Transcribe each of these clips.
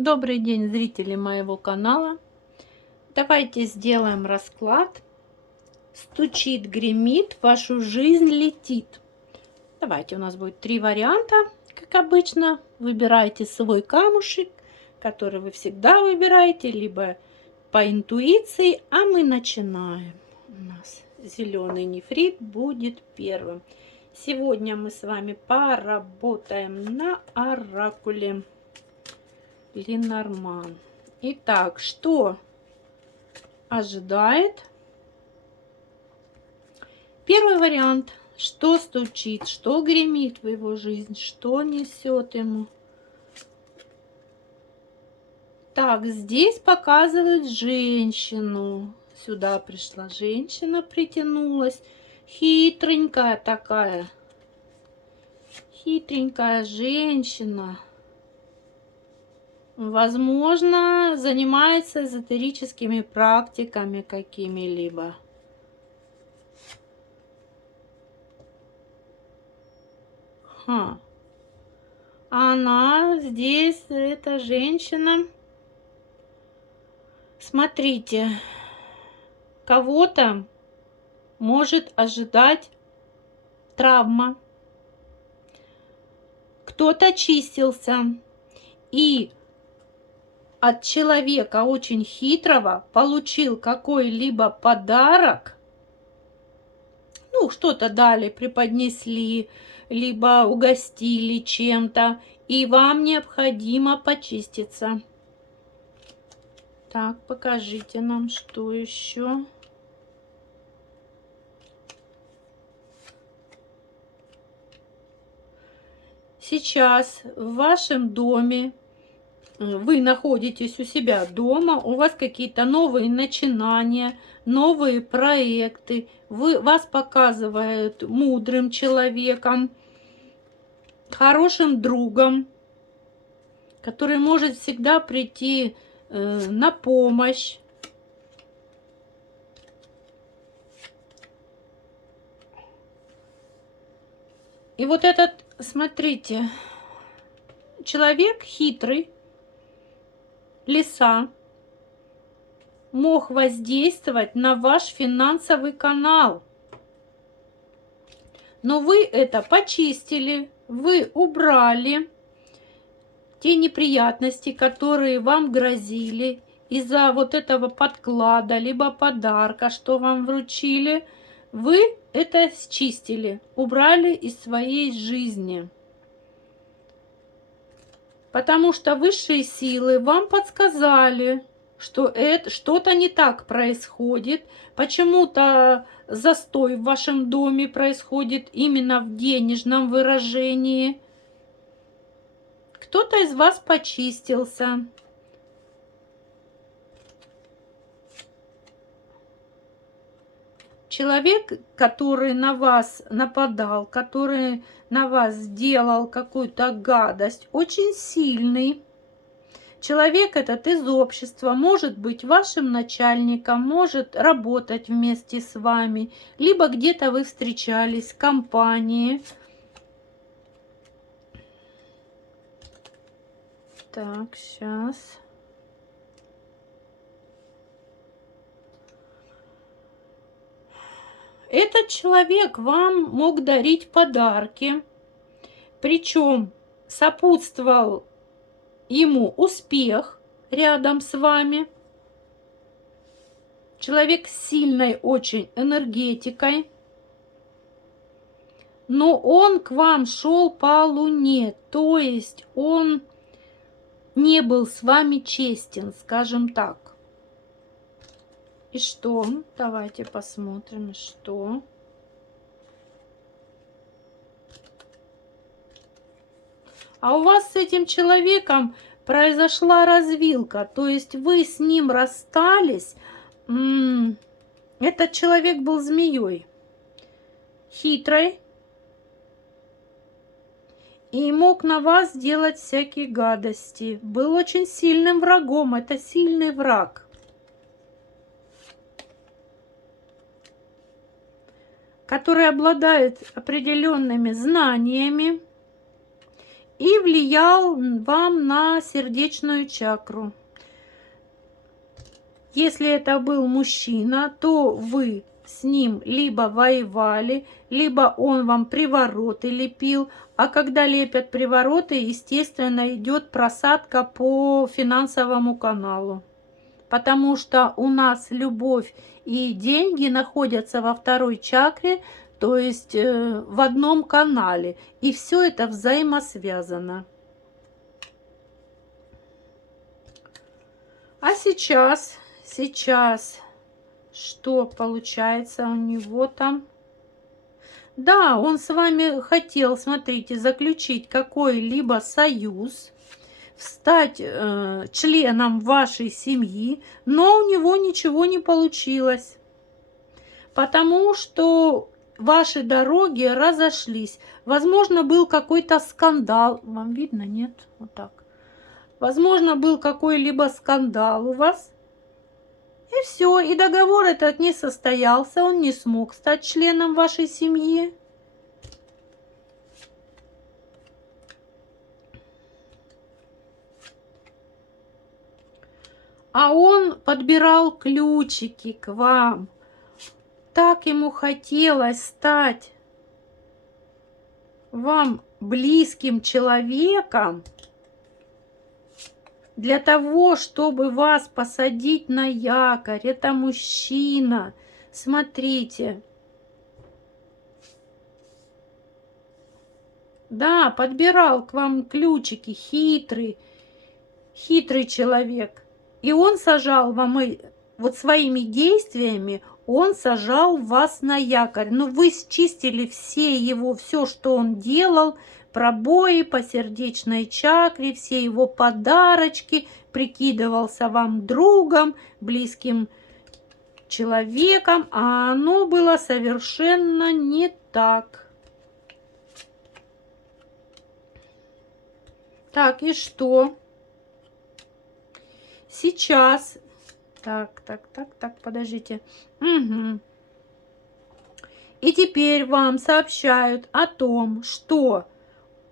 Добрый день, зрители моего канала. Давайте сделаем расклад. Стучит, гремит, в вашу жизнь летит. Давайте, у нас будет 3 варианта, как обычно. Выбирайте свой камушек, который вы всегда выбираете, либо по интуиции. А мы начинаем. У нас зеленый нефрит будет первым. Сегодня мы с вами поработаем на оракуле Ленорман. Итак, что ожидает? Первый вариант. Что стучит, что гремит в его жизнь, что несет ему. Так, здесь показывают женщину. Сюда пришла женщина, притянулась. Хитренькая такая. Хитренькая женщина. Возможно, занимается эзотерическими практиками какими-либо. Она здесь, эта женщина. Смотрите, кого-то может ожидать травма. Кто-то чистился и от человека очень хитрого получил какой-либо подарок. Ну, что-то дали, преподнесли, либо угостили чем-то, и вам необходимо почиститься. Так, покажите нам, что еще. Сейчас в вашем доме, вы находитесь у себя дома, у вас какие-то новые начинания, новые проекты, вас показывают мудрым человеком, хорошим другом, который может всегда прийти на помощь. И вот этот, смотрите, человек хитрый, лиса, мог воздействовать на ваш финансовый канал. Но вы это почистили, вы убрали те неприятности, которые вам грозили из-за вот этого подклада, либо подарка, что вам вручили. Вы это счистили, убрали из своей жизни. Потому что высшие силы вам подсказали, что это что-то не так происходит. Почему-то застой в вашем доме происходит именно в денежном выражении. Кто-то из вас почистился. Человек, который на вас нападал, который на вас сделал какую-то гадость, очень сильный. Человек этот из общества может быть вашим начальником, может работать вместе с вами, либо где-то вы встречались в компании. Так, сейчас. Этот человек вам мог дарить подарки, причем сопутствовал ему успех рядом с вами. Человек с сильной очень энергетикой. Но он к вам шел по Луне, то есть он не был с вами честен, скажем так. И что? Давайте посмотрим, что. А у вас с этим человеком произошла развилка, то есть вы с ним расстались. Этот человек был змеей, хитрой, и мог на вас делать всякие гадости. Был очень сильным врагом, это сильный враг. Который обладает определенными знаниями и влиял вам на сердечную чакру. Если это был мужчина, то вы с ним либо воевали, либо он вам привороты лепил. А когда лепят привороты, естественно, идет просадка по финансовому каналу. Потому что у нас любовь и деньги находятся во второй чакре, то есть в одном канале. И все это взаимосвязано. А сейчас, что получается у него там? Да, он с вами хотел, смотрите, заключить какой-либо союз, стать членом вашей семьи, но у него ничего не получилось, потому что ваши дороги разошлись. Возможно, был какой-то скандал. Вам видно, нет? Вот так. Возможно, был какой-либо скандал у вас. И все, и договор этот не состоялся, он не смог стать членом вашей семьи. А он подбирал ключики к вам. Так ему хотелось стать вам близким человеком, для того, чтобы вас посадить на якорь. Это мужчина. Смотрите. Да, подбирал к вам ключики. Хитрый человек. И он сажал вам, вот своими действиями, он сажал вас на якорь. Но вы счистили все, что он делал, пробои по сердечной чакре, все его подарочки, прикидывался вам другом, близким человеком, а оно было совершенно не так. Так, и что? Сейчас. Так, подождите. Угу. И теперь вам сообщают о том, что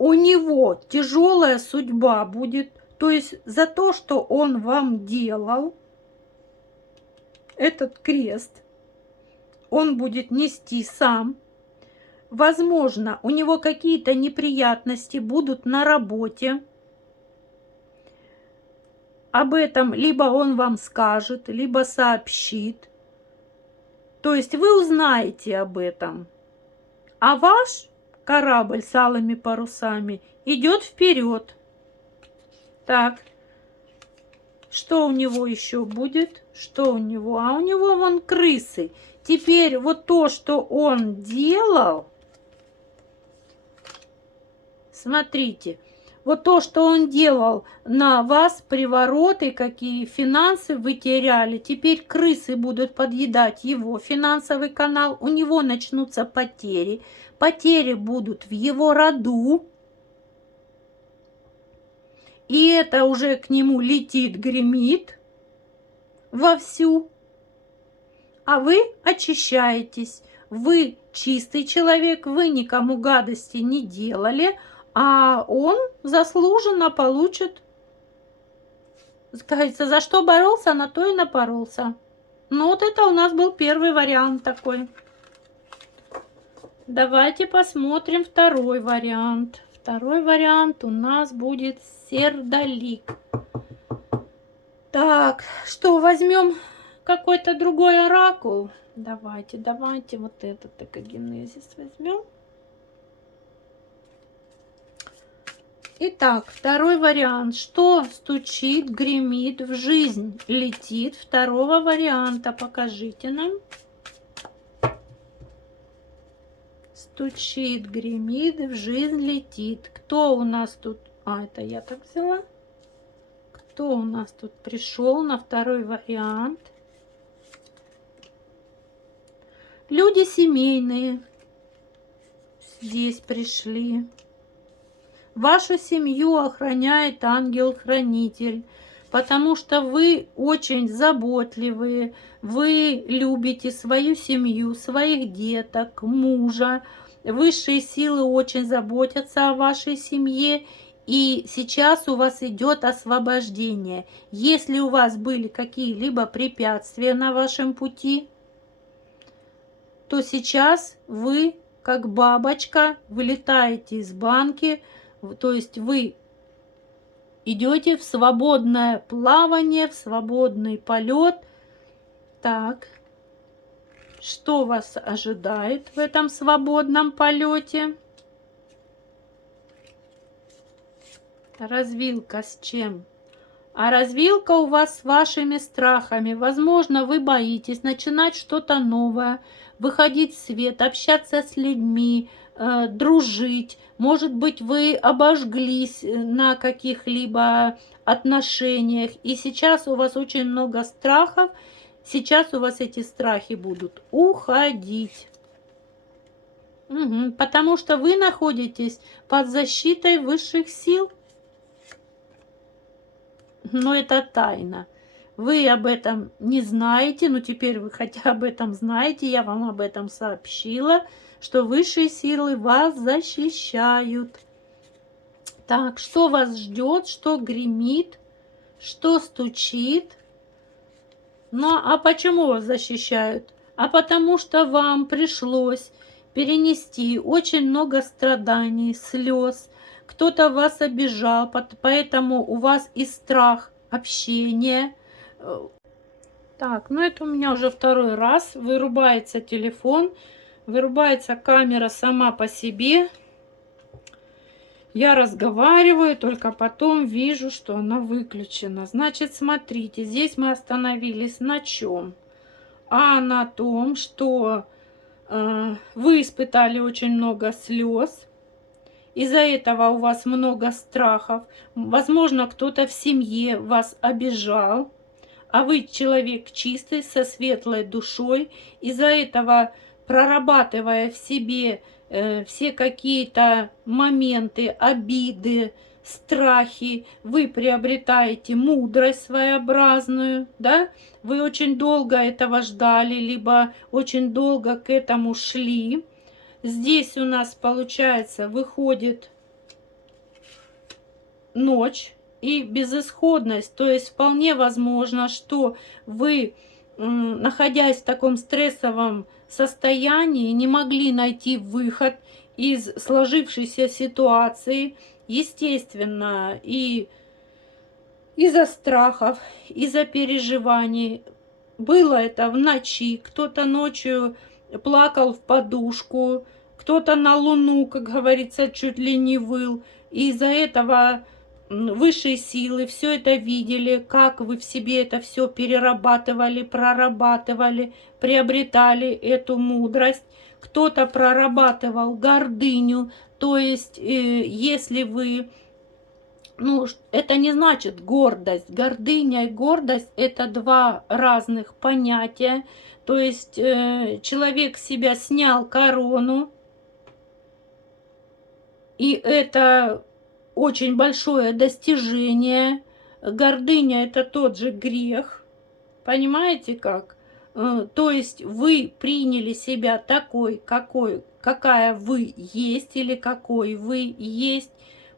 у него тяжелая судьба будет, то есть за то, что он вам делал, этот крест, он будет нести сам. Возможно, у него какие-то неприятности будут на работе. Об этом либо он вам скажет, либо сообщит. То есть вы узнаете об этом. А ваш корабль с алыми парусами идет вперед. Так, что у него еще будет? Что у него? А у него вон крысы. Теперь вот то, что он делал, смотрите, вот то, что он делал на вас, привороты, какие финансы вы теряли, теперь крысы будут подъедать его финансовый канал, у него начнутся потери. Потери будут в его роду. И это уже к нему летит, гремит вовсю. А вы очищаетесь. Вы чистый человек, вы никому гадости не делали, а он заслуженно получит. Кажется, за что боролся, на то и напоролся. Ну вот это у нас был первый вариант такой. Давайте посмотрим второй вариант. Второй вариант у нас будет сердолик. Так, что, возьмем какой-то другой оракул? Давайте вот этот экогенезис возьмем. Итак, второй вариант. Что стучит, гремит в жизнь, летит? Второго варианта покажите нам. Стучит, гремит, в жизнь летит. Кто у нас тут? А, это я так взяла. Кто у нас тут пришел на второй вариант? Люди семейные здесь пришли. Вашу семью охраняет ангел-хранитель, потому что вы очень заботливые, вы любите свою семью, своих деток, мужа. Высшие силы очень заботятся о вашей семье, И сейчас у вас идет освобождение. Если у вас были какие-либо препятствия на вашем пути, то сейчас вы, как бабочка, вылетаете из банки, то есть вы идете в свободное плавание, в свободный полет. Так, что вас ожидает в этом свободном полете? Развилка с чем? А развилка у вас с вашими страхами. Возможно, вы боитесь начинать что-то новое, выходить в свет, общаться с людьми, дружить. Может быть, вы обожглись на каких-либо отношениях, и сейчас у вас очень много страхов. Сейчас у вас эти страхи будут уходить. Потому что вы находитесь под защитой высших сил. Но это тайна. Вы об этом не знаете, но теперь вы хотя об этом знаете, я вам об этом сообщила, что высшие силы вас защищают. Так, что вас ждет, что гремит, что стучит? Ну, а почему вас защищают? А потому что вам пришлось перенести очень много страданий, слез. Кто-то вас обижал, поэтому у вас и страх общения. Так, ну это у меня уже второй раз. Вырубается телефон, вырубается камера сама по себе. Я разговариваю, только потом вижу, что она выключена. Значит, смотрите, здесь мы остановились на чем? А на том, что вы испытали очень много слез. Из-за этого у вас много страхов. Возможно, кто-то в семье вас обижал, а вы человек чистый, со светлой душой. Из-за этого, прорабатывая в себе все какие-то моменты, обиды, страхи, вы приобретаете мудрость своеобразную, да? Вы очень долго этого ждали, либо очень долго к этому шли. Здесь у нас, получается, выходит ночь и безысходность. То есть вполне возможно, что вы, находясь в таком стрессовом состоянии, не могли найти выход из сложившейся ситуации. Естественно, и из-за страхов, из-за переживаний. Было это в ночи. Кто-то ночью плакал в подушку, кто-то на луну, как говорится, чуть ли не выл. И из-за этого высшие силы все это видели, как вы в себе это все перерабатывали, прорабатывали, приобретали эту мудрость. Кто-то прорабатывал гордыню, то есть если вы... Ну, это не значит гордость. Гордыня и гордость – это два разных понятия. То есть человек с себя снял корону, и это очень большое достижение. Гордыня – это тот же грех. Понимаете как? То есть вы приняли себя такой, какая вы есть, или какой вы есть.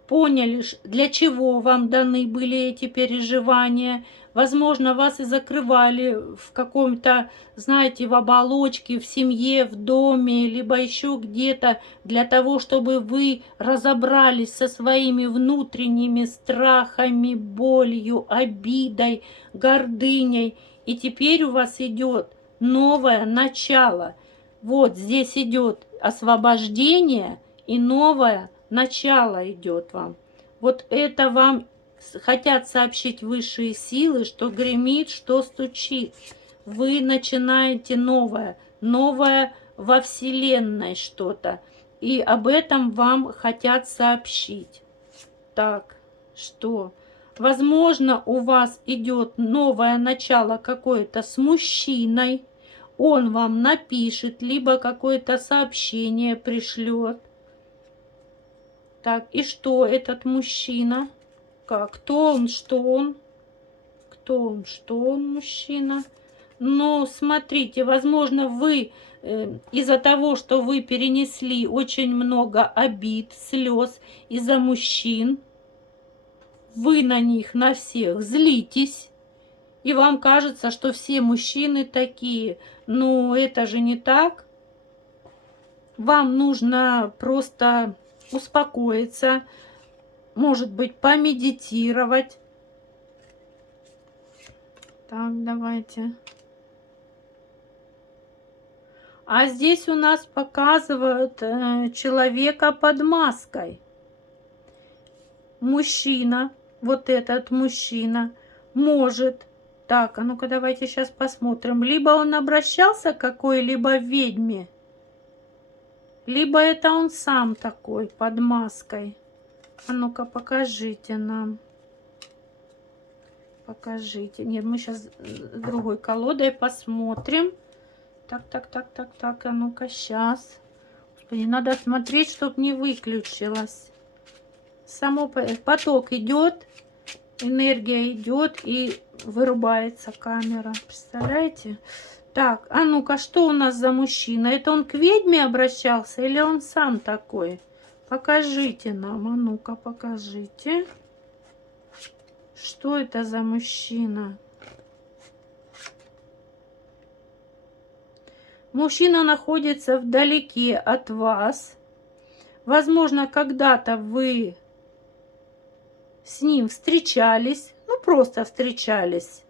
Поняли, для чего вам даны были эти переживания. Возможно, вас и закрывали в каком-то, знаете, в оболочке, в семье, в доме, либо еще где-то, для того, чтобы вы разобрались со своими внутренними страхами, болью, обидой, гордыней. И теперь у вас идет новое начало. Вот здесь идет освобождение и новое начало идет вам. Вот это вам хотят сообщить высшие силы, что гремит, что стучит. Вы начинаете новое, новое во Вселенной что-то. И об этом вам хотят сообщить. Так, что? Возможно, у вас идет новое начало какое-то с мужчиной. Он вам напишет, либо какое-то сообщение пришлет. Так, и что этот мужчина? Как? Кто он, что он? Кто он, что он, мужчина? Ну, смотрите, возможно, вы из-за того, что вы перенесли очень много обид, слез из-за мужчин, вы на них, на всех злитесь, и вам кажется, что все мужчины такие. Но это же не так. Вам нужно просто успокоиться, может быть, помедитировать. Так, давайте. А здесь у нас показывают человека под маской. Мужчина, вот этот мужчина, может... Так, а ну-ка давайте сейчас посмотрим. Либо он обращался к какой-либо ведьме, либо это он сам такой под маской. А ну-ка покажите нам. Покажите. Нет, мы сейчас другой колодой посмотрим. Так, а ну-ка сейчас. Господи, надо смотреть, чтобы не выключилось. Само поток идет, энергия идет и вырубается камера. Представляете? Так, а ну-ка, что у нас за мужчина? Это он к ведьме обращался или он сам такой? Покажите нам, а ну-ка, покажите. Что это за мужчина? Мужчина находится вдалеке от вас. Возможно, когда-то вы с ним встречались, ну просто встречались,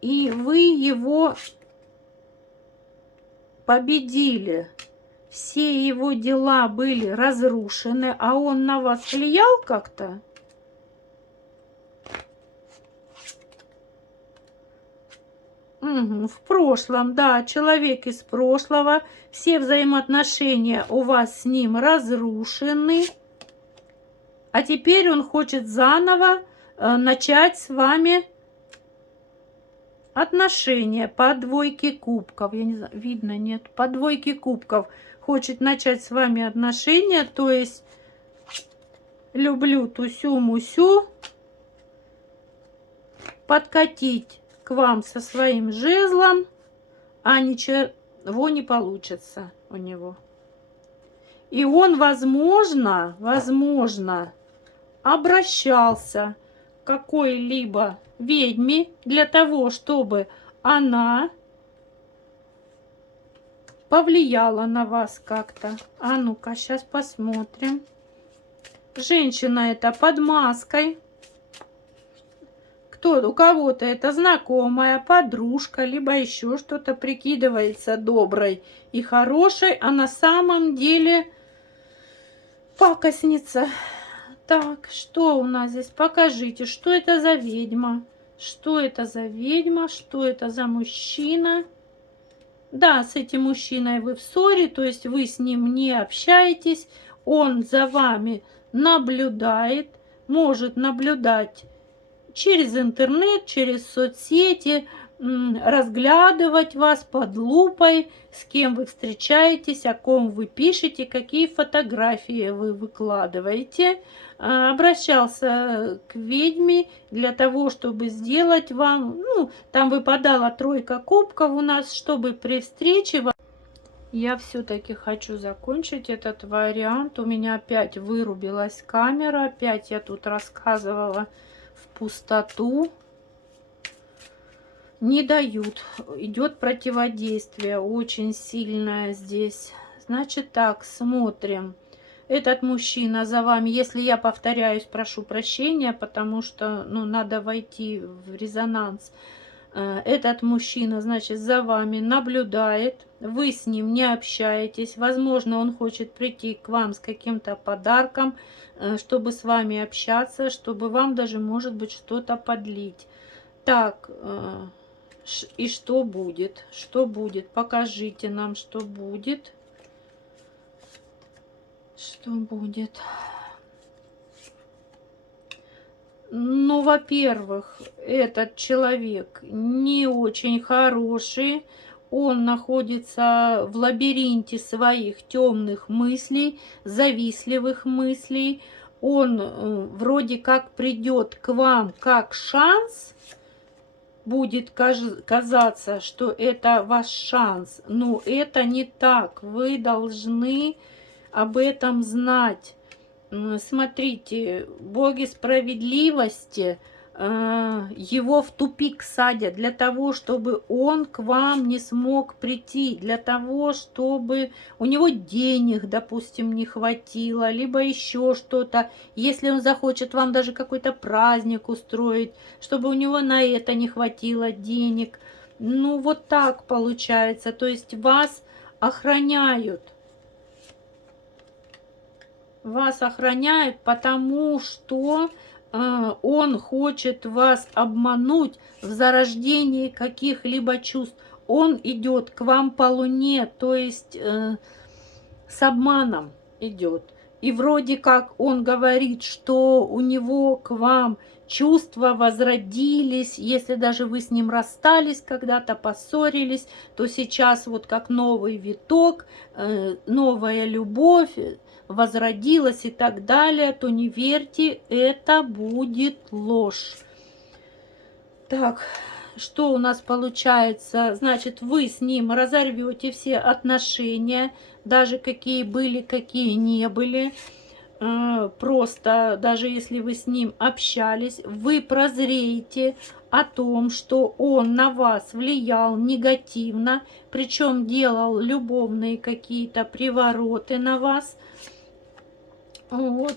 и вы его победили. Все его дела были разрушены, а он на вас влиял как-то? Угу, в прошлом, да, человек из прошлого, все взаимоотношения у вас с ним разрушены, а теперь он хочет заново начать с вами отношения по двойке кубков. Я не знаю, видно, нет, по двойке кубков. Хочет начать с вами отношения, то есть люблю тусю-мусю, подкатить к вам со своим жезлом, а ничего не получится у него. И он, возможно, обращался к какой-либо ведьме для того, чтобы она повлияла на вас как-то. А ну-ка, сейчас посмотрим. Женщина это под маской. У кого-то это знакомая, подружка, либо еще что-то, прикидывается доброй и хорошей, а на самом деле пакостница. Так, что у нас здесь? Покажите, что это за ведьма? Что это за ведьма? Что это за мужчина? Да, с этим мужчиной вы в ссоре, то есть вы с ним не общаетесь, он за вами наблюдает, может наблюдать через интернет, через соцсети, разглядывать вас под лупой, с кем вы встречаетесь, о ком вы пишете, какие фотографии вы выкладываете. Обращался к ведьме для того, чтобы сделать вам, ну, там выпадала тройка кубков у нас, чтобы при встрече... Я все-таки хочу закончить этот вариант. У меня опять вырубилась камера, опять я тут рассказывала в пустоту. Не дают. Идет противодействие очень сильное здесь. Значит так, смотрим. Этот мужчина за вами, если я повторяюсь, прошу прощения, потому что, ну, надо войти в резонанс. Этот мужчина, значит, за вами наблюдает, вы с ним не общаетесь, возможно, он хочет прийти к вам с каким-то подарком, чтобы с вами общаться, чтобы вам даже, может быть, что-то подлить. Так, и что будет? Что будет? Покажите нам, что будет. Что будет? Ну, во-первых, этот человек не очень хороший. Он находится в лабиринте своих темных мыслей, завистливых мыслей. Он вроде как придет к вам как шанс. Будет казаться, что это ваш шанс. Но это не так. Вы должны об этом знать. Смотрите, боги справедливости его в тупик садят для того, чтобы он к вам не смог прийти, для того, чтобы у него денег, допустим, не хватило, либо еще что-то. Если он захочет вам даже какой-то праздник устроить, чтобы у него на это не хватило денег. Ну, вот так получается. То есть вас охраняют. Вас охраняют, потому что он хочет вас обмануть в зарождении каких-либо чувств. Он идет к вам по луне, то есть с обманом идет. И вроде как он говорит, что у него к вам чувства возродились, если даже вы с ним расстались когда-то, поссорились, то сейчас вот как новый виток, новая любовь возродилась и так далее, то не верьте, это будет ложь. Так, что у нас получается? Значит, вы с ним разорвете все отношения, даже какие были, какие не были. Просто, даже если вы с ним общались, вы прозреете о том, что он на вас влиял негативно, причем делал любовные какие-то привороты на вас. Вот.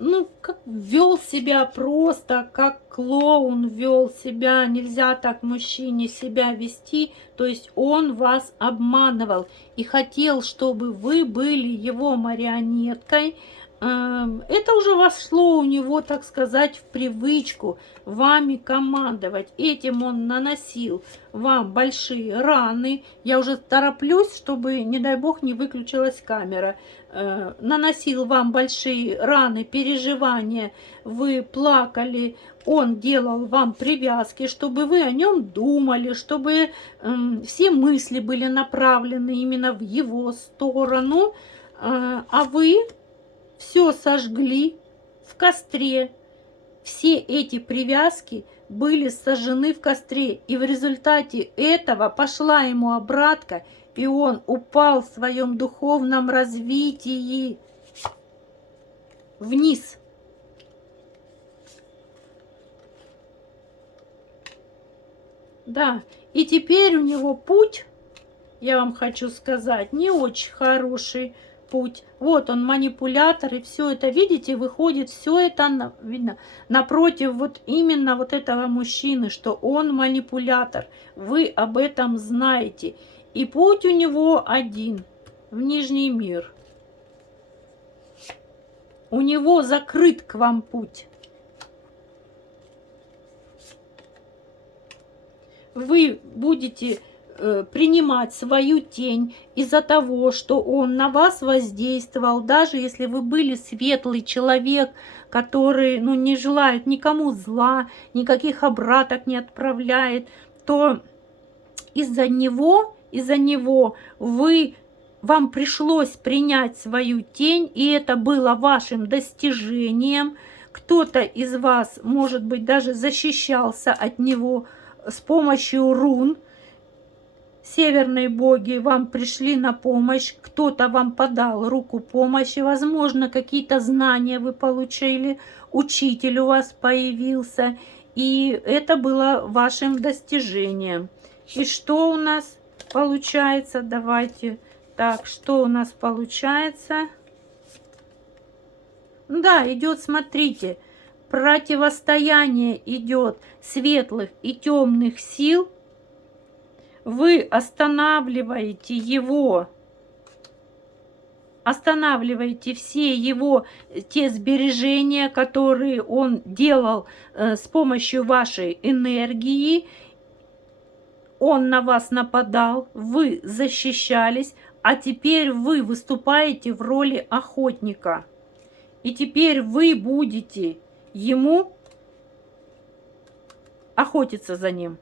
Ну, как вел себя просто, как клоун вел себя. Нельзя так мужчине себя вести. То есть он вас обманывал и хотел, чтобы вы были его марионеткой. Это уже вошло у него, так сказать, в привычку вами командовать. Этим он наносил вам большие раны. Я уже тороплюсь, чтобы, не дай бог, не выключилась камера. Наносил вам большие раны, переживания, вы плакали, он делал вам привязки, чтобы вы о нем думали, чтобы все мысли были направлены именно в его сторону, а вы все сожгли в костре. Все эти привязки были сожжены в костре, и в результате этого пошла ему обратка, и он упал в своем духовном развитии вниз. Да, и теперь у него путь, я вам хочу сказать, не очень хороший путь. Вот он манипулятор, и все это, видите, выходит, все это видно напротив вот именно вот этого мужчины, что он манипулятор. Вы об этом знаете. И путь у него один, в Нижний мир. У него закрыт к вам путь. Вы будете принимать свою тень из-за того, что он на вас воздействовал, даже если вы были светлый человек, который, ну, не желает никому зла, никаких обраток не отправляет, то из-за него вам пришлось принять свою тень, и это было вашим достижением. Кто-то из вас, может быть, даже защищался от него с помощью рун. Северные боги вам пришли на помощь, кто-то вам подал руку помощи, возможно, какие-то знания вы получили, учитель у вас появился, и это было вашим достижением. И что у нас получается? Давайте. Так, что у нас получается? Да, идет, смотрите, противостояние идет светлых и темных сил. Вы останавливаете его, останавливаете все его те сбережения, которые он делал с помощью вашей энергии. Он на вас нападал, вы защищались, а теперь вы выступаете в роли охотника. И теперь вы будете ему охотиться за ним.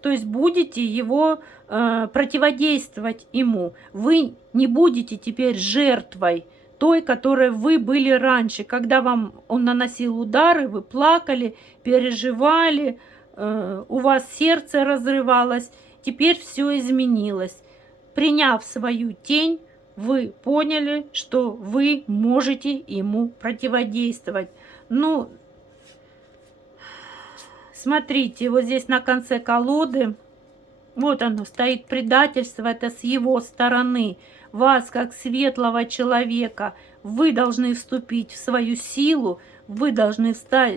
То есть будете его противодействовать ему. Вы не будете теперь жертвой той, которой вы были раньше. Когда он наносил удары, вы плакали, переживали, у вас сердце разрывалось. Теперь все изменилось. Приняв свою тень, вы поняли, что вы можете ему противодействовать. Ну, смотрите, вот здесь на конце колоды, вот оно, стоит предательство, это с его стороны. Вас, как светлого человека, вы должны вступить в свою силу, вы должны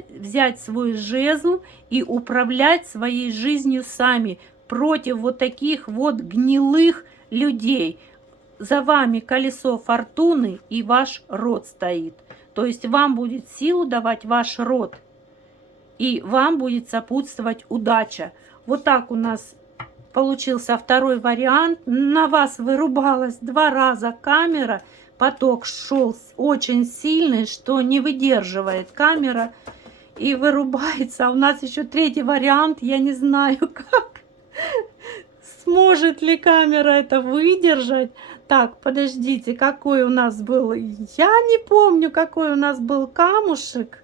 взять свой жезл и управлять своей жизнью сами против вот таких вот гнилых людей. За вами колесо фортуны и ваш род стоит. То есть вам будет силу давать ваш род, и вам будет сопутствовать удача. Вот так у нас получился второй вариант. На вас вырубалась 2 раза камера. Поток шел очень сильный, что не выдерживает камера и вырубается. А у нас еще третий вариант. Я не знаю, как. Сможет ли камера это выдержать? Так, подождите, какой у нас был? Я не помню, какой у нас был камушек.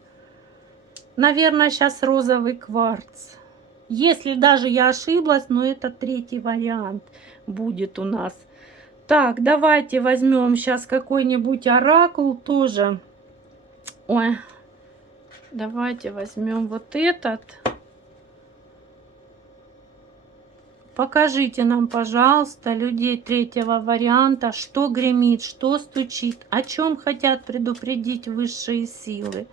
Наверное, сейчас розовый кварц. Если даже я ошиблась, но это третий вариант будет у нас. Так, давайте возьмем сейчас какой-нибудь оракул тоже. Ой, давайте возьмем вот этот. Покажите нам, пожалуйста, людей третьего варианта, что гремит, что стучит, о чем хотят предупредить высшие силы.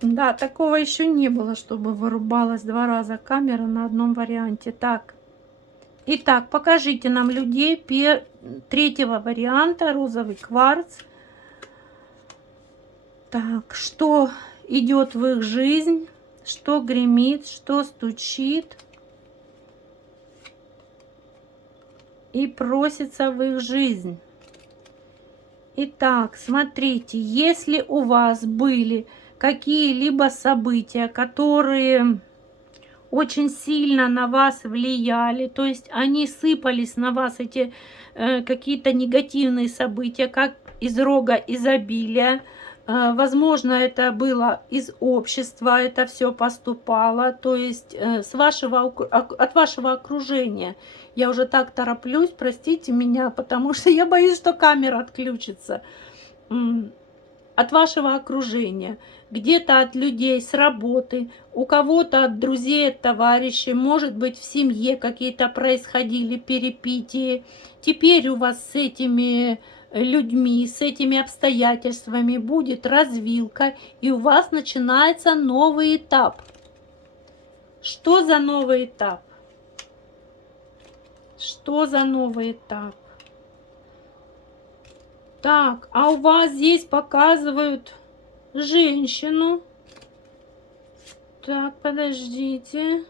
Да, такого еще не было, чтобы вырубалась 2 раза камера на одном варианте. Так, итак, покажите нам людей третьего варианта, розовый кварц. Так, что идет в их жизнь, что гремит, что стучит и просится в их жизнь. Итак, смотрите, если у вас были какие-либо события, которые очень сильно на вас влияли, то есть они сыпались на вас, эти какие-то негативные события, как из рога изобилия. Возможно, это было из общества, это все поступало, то есть от вашего окружения. Я уже так тороплюсь, простите меня, потому что я боюсь, что камера отключится. От вашего окружения, где-то от людей с работы, у кого-то от друзей, от товарищей, может быть, в семье какие-то происходили перипетии. Теперь у вас с этими людьми, с этими обстоятельствами будет развилка, и у вас начинается новый этап. Что за новый этап? Что за новый этап? Так, а у вас здесь показывают женщину. Так, подождите.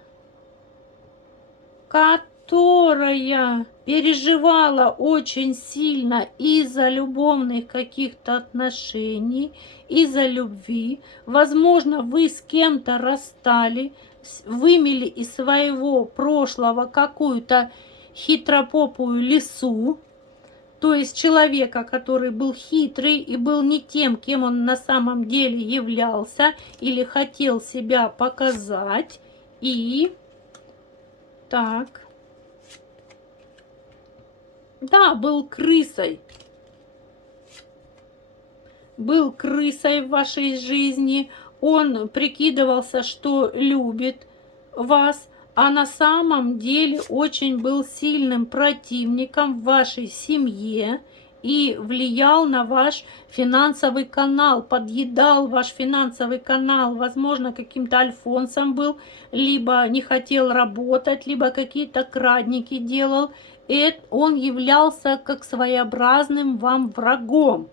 Которая переживала очень сильно из-за любовных каких-то отношений, из-за любви. Возможно, вы с кем-то расстали, вымели из своего прошлого какую-то хитропопую лису. То есть человека, который был хитрый и был не тем, кем он на самом деле являлся или хотел себя показать. И так, да, был крысой. Был крысой в вашей жизни. Он прикидывался, что любит вас, а на самом деле очень был сильным противником в вашей семье и влиял на ваш финансовый канал, подъедал ваш финансовый канал, возможно, каким-то альфонсом был, либо не хотел работать, либо какие-то крадники делал. И он являлся как своеобразным вам врагом,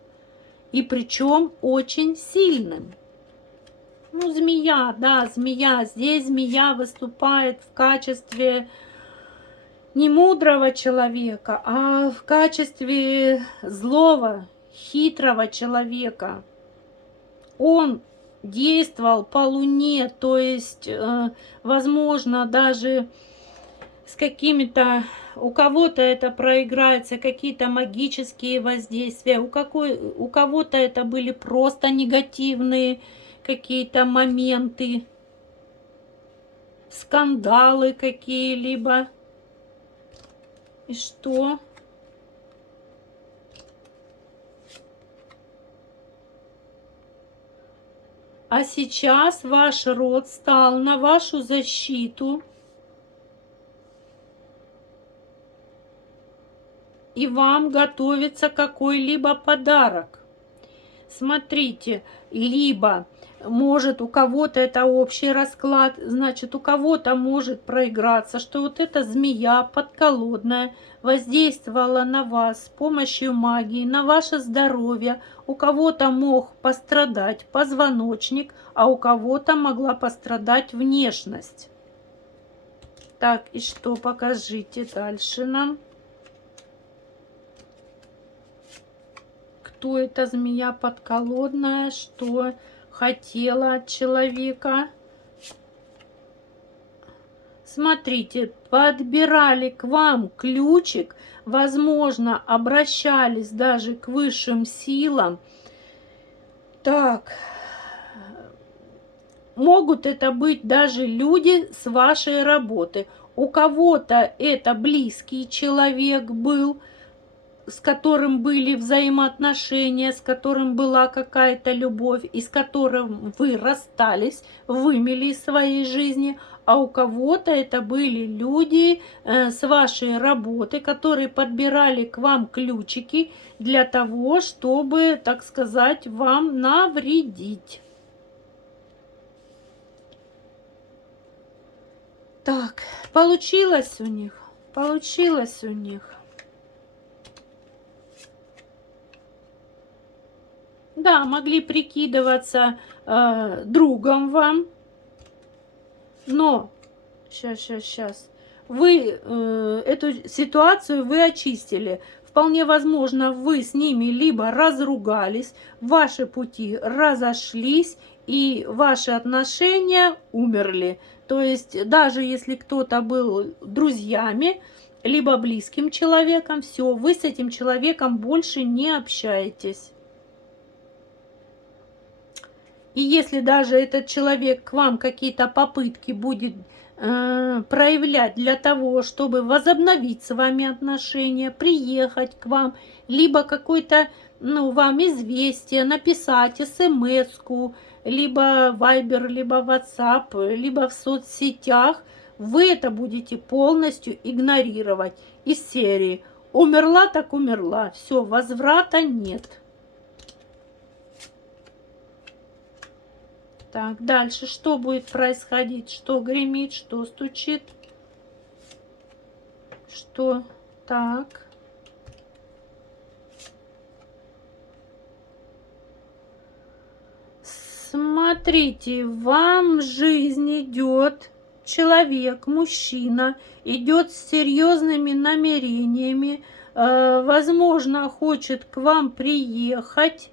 и причем очень сильным. Ну, змея, да, змея. Здесь змея выступает в качестве не мудрого человека, а в качестве злого, хитрого человека. Он действовал по луне, то есть, возможно, даже с какими-то... У кого-то это проиграется, какие-то магические воздействия, у кого-то это были просто негативные какие-то моменты, скандалы какие-либо. И что? А сейчас ваш род стал на вашу защиту. И вам готовится какой-либо подарок. Смотрите, либо может у кого-то это общий расклад, значит у кого-то может проиграться, что вот эта змея подколодная воздействовала на вас с помощью магии, на ваше здоровье. У кого-то мог пострадать позвоночник, а у кого-то могла пострадать внешность. Так, и что покажите дальше нам? Кто эта змея подколодная, что хотела от человека? Смотрите, подбирали к вам ключик, возможно, обращались даже к высшим силам. Так, могут это быть даже люди с вашей работы. У кого-то это близкий человек был, с которым были взаимоотношения, с которым была какая-то любовь, и с которым вы расстались, вымели из своей жизни, а у кого-то это были люди с вашей работы, которые подбирали к вам ключики для того, чтобы, так сказать, вам навредить. Так, получилось у них, получилось у них. Да, могли прикидываться другом вам, но сейчас вы эту ситуацию вы очистили. Вполне возможно, вы с ними либо разругались, ваши пути разошлись, и ваши отношения умерли. То есть даже если кто-то был друзьями, либо близким человеком, все, вы с этим человеком больше не общаетесь. И если даже этот человек к вам какие-то попытки будет проявлять для того, чтобы возобновить с вами отношения, приехать к вам, либо какой-то, вам известие, написать смс-ку, либо Viber, либо WhatsApp, либо в соцсетях, вы это будете полностью игнорировать из серии «Умерла, так умерла, все, возврата нет». Так, дальше что будет происходить? Что гремит, что стучит? Что? Так. Смотрите, вам в жизнь идет человек, мужчина, идет с серьезными намерениями, возможно, хочет к вам приехать.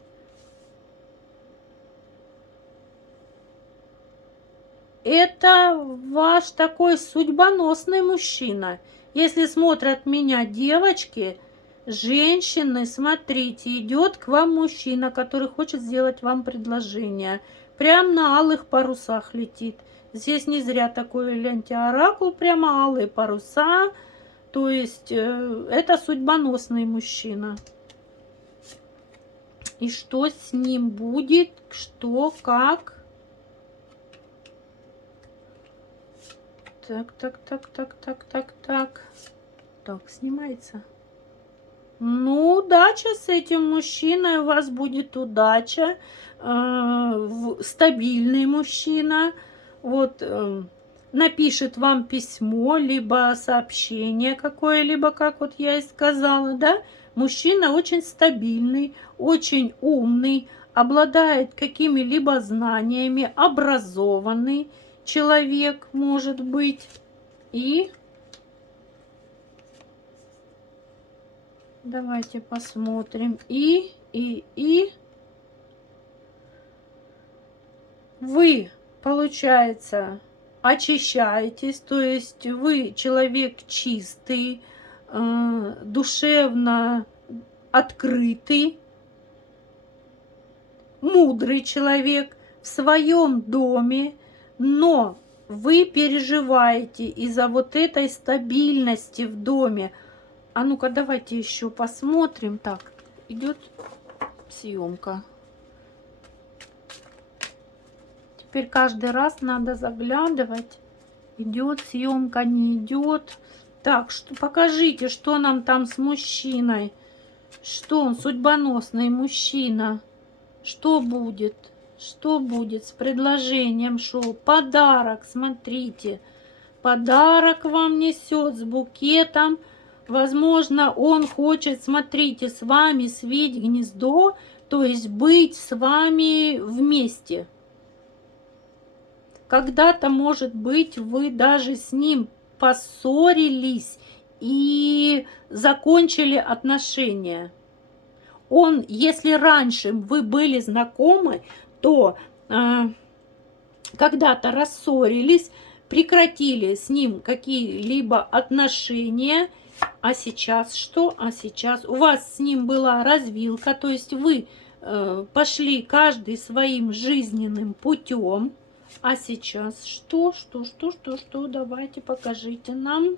Это ваш такой судьбоносный мужчина. Если смотрят меня девочки, женщины, смотрите, идет к вам мужчина, который хочет сделать вам предложение. Прям на алых парусах летит. Здесь не зря такой лентиоракул, прямо алые паруса. То есть это судьбоносный мужчина. И что с ним будет, что, как? Так, снимается. Ну, удача с этим мужчиной, у вас будет удача. Стабильный мужчина. Вот, напишет вам письмо, либо сообщение какое-либо, как вот я и сказала, да? Мужчина очень стабильный, очень умный, обладает какими-либо знаниями, образованный человек может быть. И давайте посмотрим. И вы, получается, очищаетесь, то есть вы человек чистый, душевно открытый, мудрый человек в своем доме, но вы переживаете из-за вот этой стабильности в доме. А ну-ка, давайте еще посмотрим. Так, идет съемка. Теперь каждый раз надо заглядывать, идет съемка, не идет. Так, что, покажите, что нам там с мужчиной. Что он, судьбоносный мужчина? Что будет? Что будет с предложением? Шо? Подарок, смотрите. Подарок вам несет с букетом. Возможно, он хочет, смотрите, с вами свить гнездо, то есть быть с вами вместе. Когда-то, может быть, вы даже с ним поссорились и закончили отношения. Он, если раньше вы были знакомы, то когда-то рассорились, прекратили с ним какие-либо отношения. А сейчас что? А сейчас у вас с ним была развилка, то есть вы пошли каждый своим жизненным путем. А сейчас что? Что? Давайте покажите нам.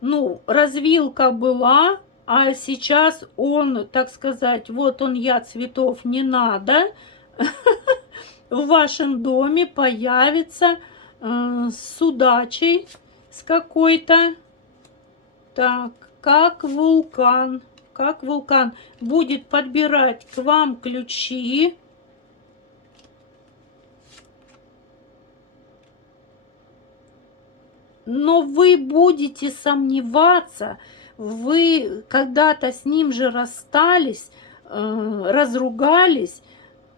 Ну, развилка была, а сейчас он, так сказать, вот он, я, цветов не надо. В вашем доме появится с удачей, с какой-то, так, как вулкан, будет подбирать к вам ключи. Но вы будете сомневаться, вы когда-то с ним же расстались, разругались,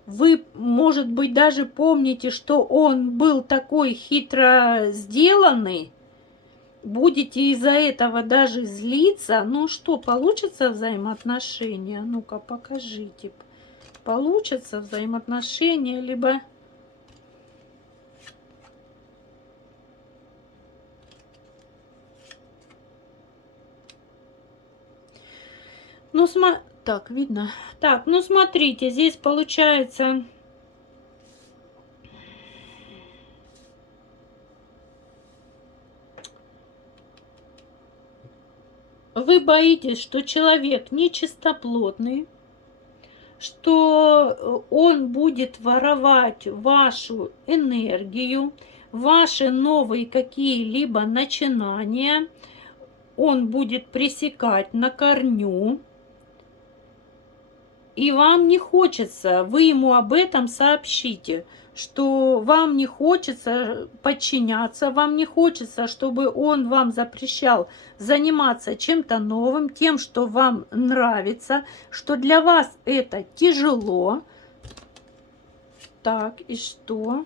вы, может быть, даже помните, что он был такой хитро сделанный, будете из-за этого даже злиться. Ну что, получится взаимоотношения? Ну-ка, покажите. Получится взаимоотношения, либо... Ну, так, видно. Так, ну, смотрите, здесь получается... Вы боитесь, что человек нечистоплотный, что он будет воровать вашу энергию, ваши новые какие-либо начинания, он будет пресекать на корню. И вам не хочется, вы ему об этом сообщите, что вам не хочется подчиняться, вам не хочется, чтобы он вам запрещал заниматься чем-то новым, тем, что вам нравится, что для вас это тяжело. Так, и что?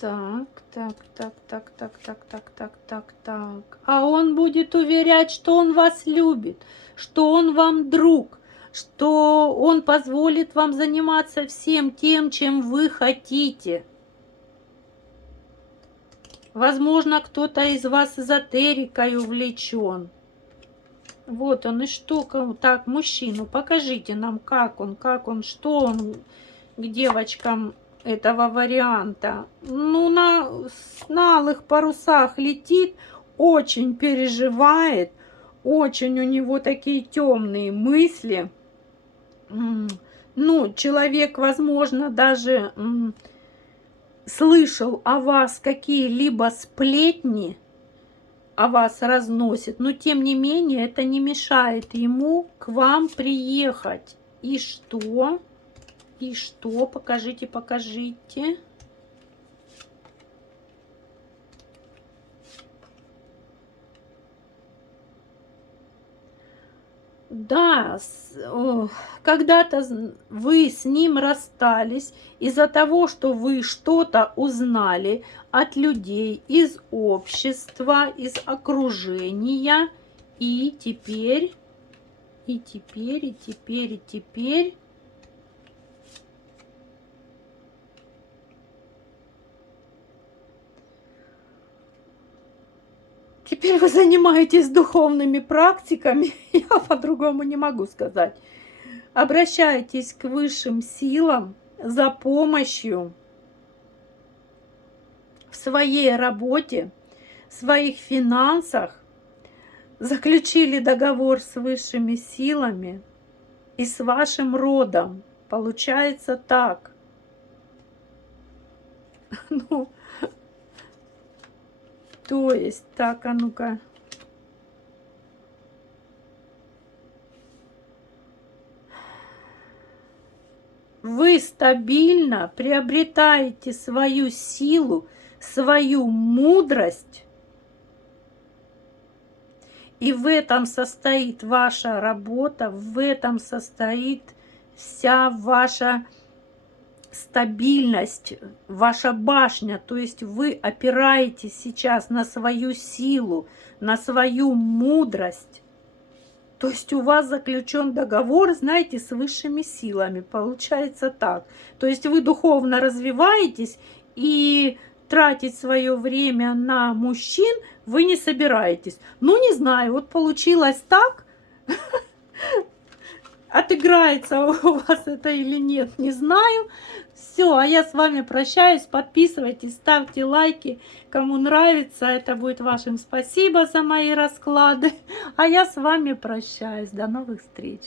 Так. А он будет уверять, что он вас любит, что он вам друг, что он позволит вам заниматься всем тем, чем вы хотите. Возможно, кто-то из вас эзотерикой увлечен. Вот он, и что? Так, мужчину, покажите нам, как он, что он к девочкам этого варианта. Ну, на алых парусах летит, очень переживает, очень у него такие темные мысли. Ну, человек, возможно, даже слышал о вас какие-либо сплетни, о вас разносит, но тем не менее это не мешает ему к вам приехать. И что? И что? Покажите. Да, когда-то вы с ним расстались из-за того, что вы что-то узнали от людей из общества, из окружения, и теперь вы занимаетесь духовными практиками, я по-другому не могу сказать. Обращайтесь к высшим силам за помощью в своей работе, в своих финансах, заключили договор с высшими силами и с вашим родом. Получается так. Ну, то есть, так, а ну-ка. Вы стабильно приобретаете свою силу, свою мудрость, и в этом состоит ваша работа, в этом состоит вся ваша стабильность, ваша башня. То есть вы опираетесь сейчас на свою силу, на свою мудрость. То есть у вас заключен договор, знаете, с высшими силами. Получается так. То есть вы духовно развиваетесь, и тратить свое время на мужчин вы не собираетесь. Ну, не знаю, вот получилось так. Отыграется у вас это или нет, не знаю. Все, а я с вами прощаюсь. Подписывайтесь, ставьте лайки. Кому нравится, это будет вашим спасибо за мои расклады. А я с вами прощаюсь. До новых встреч.